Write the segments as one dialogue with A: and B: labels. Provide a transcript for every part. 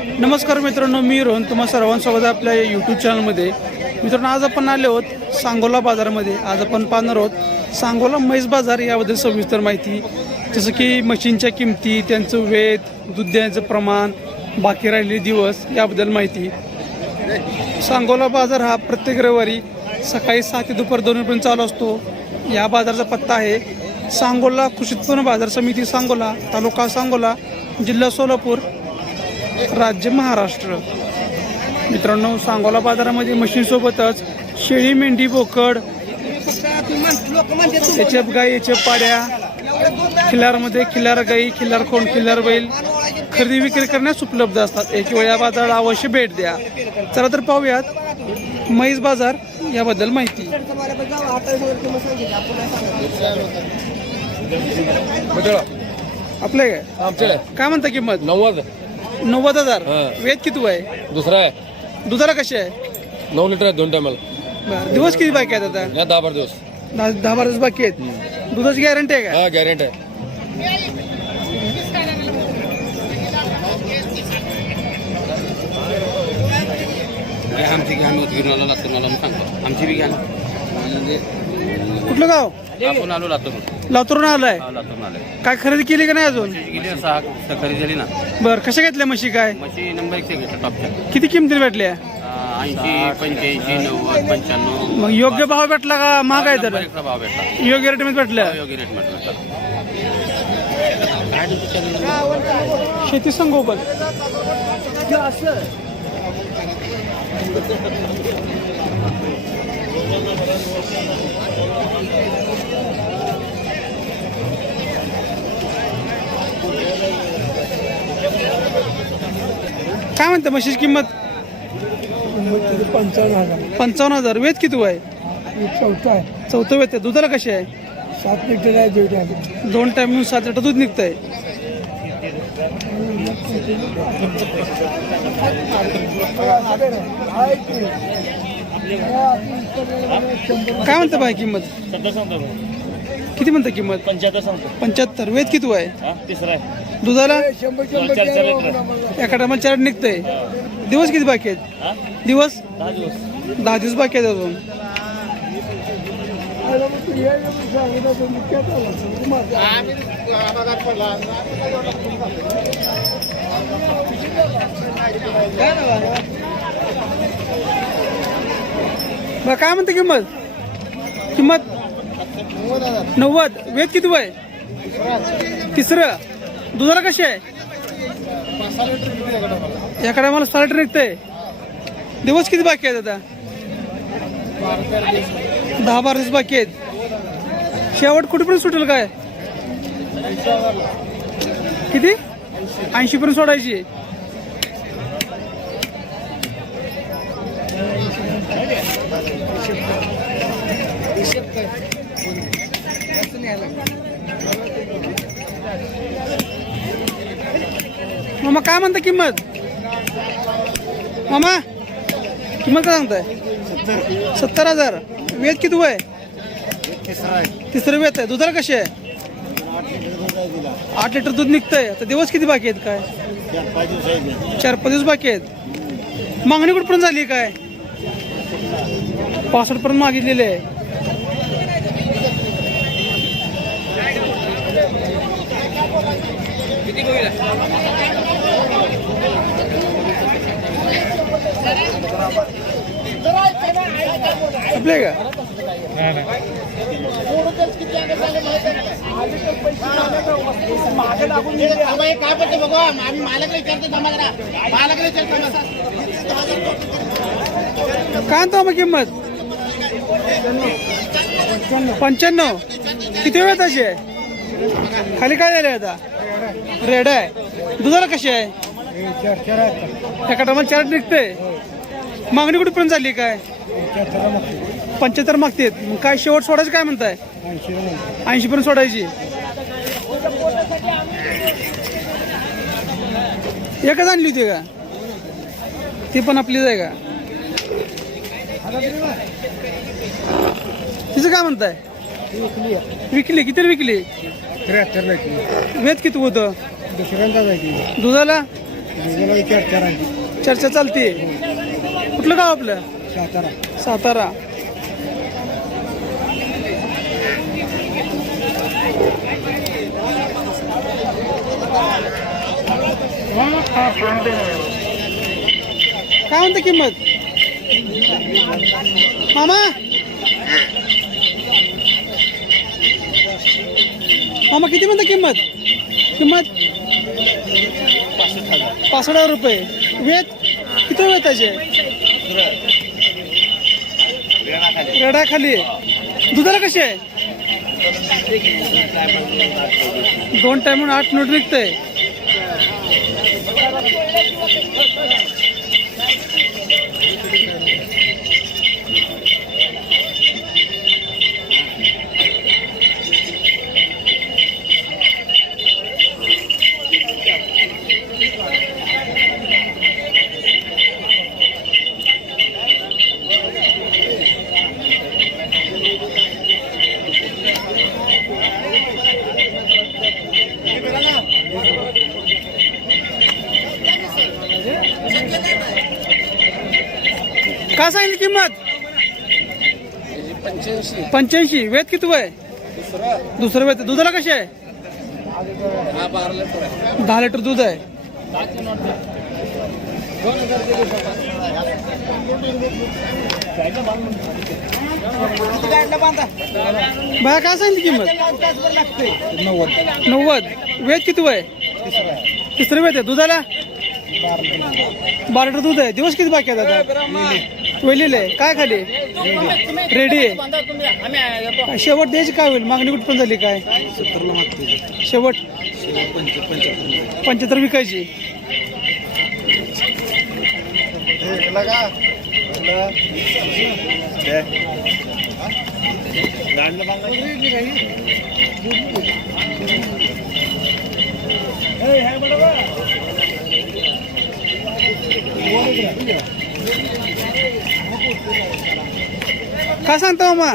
A: नमस्कार मित्रांनो मी रोहन. तुम्हा सर्वांसोबत आपल्या यूट्यूब चॅनलमध्ये मित्रांनो आज आपण आले आहोत सांगोला बाजारामध्ये. आज आपण पाहणार आहोत सांगोला म्हैस बाजार याबद्दल सविस्तर माहिती. जसं की मशीनच्या किमती त्यांचं वेध दूध देण्याचं प्रमाण बाकी राहिलेले दिवस याबद्दल माहिती. सांगोला बाजार हा प्रत्येक रविवारी सकाळी सात ते दुपार दोनपर्यंत चालू असतो. या बाजाराचा पत्ता आहे सांगोला कृषी उत्पन्न बाजार समिती सांगोला तालुका सांगोला जिल्हा सोलापूर. राज्य महाराष्ट्र. मित्रांनो सांगोला बाजारामध्ये म्हशींसोबतच शेळी मेंढी बोकड याच्या गाई याच्या पाड्या खिल्लारमध्ये खिल्लार गाई खिल्लार कोण खिल्लार बैल खरेदी विक्री करण्यास उपलब्ध असतात. एक वेळ या बाजाराला अवश्य भेट द्या. चला तर पाहूयात म्हैस बाजार याबद्दल माहिती. आपले काय? काय म्हणता किंमत?
B: नव्वद.
A: नव्वद हजार.
B: हा.
A: वेद किती आहे
B: दुसरा आहे.
A: दुधाला कशी आहे?
B: नऊ लिटर आहे दोन टायमाला.
A: बरं. दिवस किती बाकी आहेत आता?
B: या दहा बारा दिवस.
A: दहा दहा बारा दिवस बाकी आहेत. दुधाची गॅरंटी आहे का?
B: हा गॅरंटी आहे.
C: आमची घ्या आम्ही घेऊन आलो लातूर आलो सांगतो. आमची बी घ्या ना.
A: कुठलं गाव?
C: आपण आलो लातूर.
A: लातूरून आलाय.
C: हा, लातूरून
A: काय खरेदी केली का नाही अजून?
C: गेली सहा खरेदी झाली ना.
A: बरं कशा घेतल्या म्हशी काय?
C: मशी नंबर एकशे घेतला टॉपच्या
A: किती किमतीला भेटल्या?
C: ऐंशी पंच्याऐंशी नव्वद पंच्याण्णव.
A: मग योग्य भाव भेटला का महाग आहे तर?
C: नंबर एकचा भाव भेटला.
A: योग्य रेटमध्ये भेटल्या?
C: योग्य रेट म्हटलं
A: शेती संगोपन काय म्हणते म्हशीची किंमत?
D: पंचावन्न हजार.
A: पंचावन्न हजार. वेद किती आहे
D: चौथा आहे.
A: चौथं वेद आहे. दुधाला कशी आहे?
D: सात लिटर आहे जेवढे आहे.
A: दोन टाइम मिळून सात लिटर दूध निघतंय. काय म्हणतं भाई किंमत? किती म्हणतं किंमत?
E: पंच्याहत्तर सांगतो.
A: पंच्याहत्तर. वेद किती आहे
E: हा तिसरा आहे.
A: दुधाला?
D: शंभर
E: दोन चार चार लिटर
A: एका टायमाला चार निघतंय. दिवस किती बाकी आहेत?
E: हा?
A: दिवस?
E: दहा दिवस.
A: दहा दिवस बाकी आहेत अजून. बरं काय म्हणते किंमत? किंमत? नव्वद. वेद किती वय? तिसरं. दुधाला कशी आहे? याकडे आम्हाला सहा लिटर निघतंय दिवस किती बाकी आहेत आता? दहा बारा दिवस बाकी आहेत. शेवट कुठेपर्यंत सुटेल काय? किती? ऐंशीपर्यंत सोडायची. मामा काय म्हणता किंमत? मामा किंमत काय सांगताय? सत्तर हजार. वेद किती वय? तिसरं वेत आहे. दुधाला कशी आहे? आठ लिटर दूध निघतंय. आता दिवस किती बाकी आहेत काय? चार पाच दिवस बाकी आहेत. मागणी कुठपर्यंत झाली काय? पासष्ट पर्यंत मागितलेले आहे. आपले का?
F: काय पडते आम्ही मालकला विचारतो मालकला विचारतो
A: काय आणतो मग किंमत? पंच्याण्णव. किती वेळ त्याची आहे? खाली काय झाले आता? रेड आहे. दुधाला कशी आहे? एका टायमाला चार निघते मागणी कुठेपर्यंत झाली काय? पंच्याहत्तर मागतेत. मग काय शेवट सोडायचं काय म्हणताय? ऐंशी पर्यंत सोडायची. एकच आणली होती का? ती पण आपलीच आहे का? तिचं काय म्हणताय? विकली. किती विकली?
D: त्र्याहत्तर
A: वेद किती होतं?
D: दुसऱ्यांदा जायची.
A: दुधाला? चर्चा चालते. कुठलं गाव आपलं?
D: सातारा.
A: सातारा. काय म्हणते किंमत? मामा. मामा किती म्हणता किंमत? किंमत? पासष्ट हजार रुपये. वेत किती वेत त्याचे? रेडा खाली दुधाला कसे? आहे दोन टाइम आठ नोट निघतंय काय सांगितली किंमत? पंच्याऐंशी. वेत किती वय? दुसरं वेत. दुधाला कशी आहे? दहा लिटर दूध आहे. बाया काय सांगितली किंमत? नव्वद नव्वद. वेत किती वय? तिसरं वेत आहे. दुधाला? बारा लिटर दूध आहे. दिवस किती बाकी आहे दादा? वेलेले आहे काय खाली? रेडी आहे. शेवट द्यायची काय होईल? मागणी कुठपर्यंत झाली काय? शेवट? पंच्याहत्तर विकायची. काय सांगता मामा?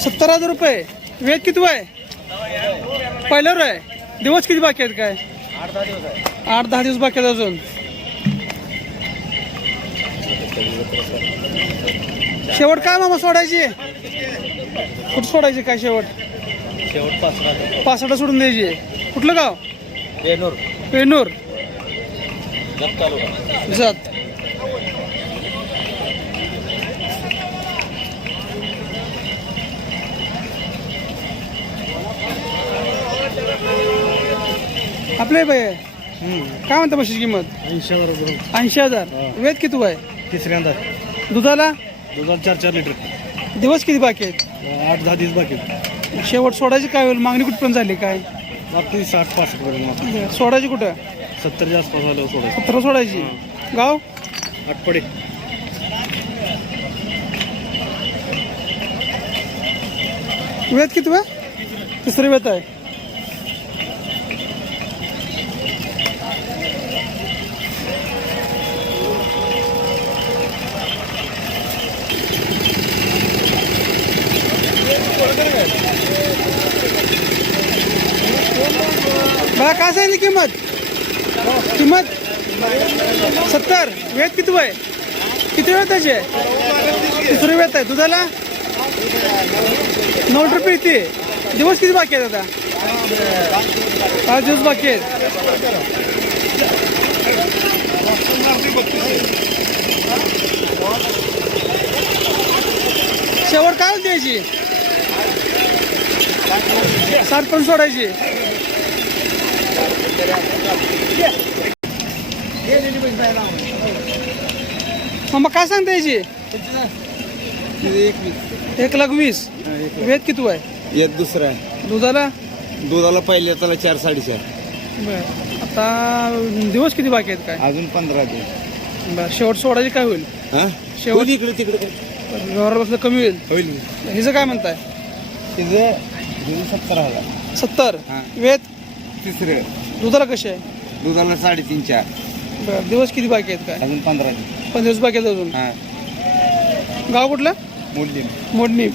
A: सत्तर हजार रुपये. वेद किती वय? पहिल्यावर आहे दिवस किती बाकी आहेत काय? आठ दहा दिवस बाकी आहेत अजून. शेवट काय मामा सोडायची? कुठं सोडायची काय शेवट? पासष्ट सोडून द्यायची. कुठलं गाव? पेनूर जत. आपले बाई काय म्हणता म्हशीची किंमत?
D: ऐंशी हजार रुपये.
A: ऐंशी हजार. वेद किती आहे
D: तिसऱ्यांदा
A: दुधाला?
D: दुधाला चार चार लिटर.
A: दिवस किती बाकी आहेत?
D: आठ दहा दिवस बाकी
A: शेवट सोडायची काय होईल? मागणी कुठपर्यंत झाली काय?
D: मागतो साठ पासष्ट पर्यंत
A: सोडायची कुठं?
D: सत्तरच्या आसपास झालं सोडायचं.
A: सतरा सोडायची. गाव?
D: आठपडे
A: वेद किती वे तिसरं वेत आहे. बघा काय सांगितली किंमत? किंमत? सत्तर. वेळ किती वय? किती वेळ त्याचे तिसरं वेळ आहे. दुधाला? नऊ रुपये पिळते दिवस किती बाकी आहेत आता? पाच दिवस बाकी आहेत. शेवट काय द्यायची साठ पण सोडायची. मग काय सांगता याची? एक लाख वीस. वेद किती आहे
G: एक दुसरा आहे.
A: दुधाला?
G: दुधाला पहिले त्याला चार साडेचार.
A: बर. आता दिवस किती बाकी आहेत काय?
G: अजून पंधरा दिवस.
A: बर. शेवट सोडायची काय होईल?
G: हा?
A: शेवट-
G: होईल इकडे तिकडे? काय?
A: व्यवहार बसलं कमी होईल.
G: होईल.
A: हिचं काय म्हणताय?
G: तिचं सत्तर हजार.
A: सत्तर?
G: हा.
A: वेद?
G: तिसरं.
A: दुधाला कसे आहे?
G: दुधाला साडेतीन चार.
A: बर दिवस किती बाकी आहेत काय?
G: अजून पंधरा. दिवस
A: पण दिवस बाकी आहेत अजून?
G: हा.
A: गाव कुठलं?
G: मूल्य
A: मोडणी.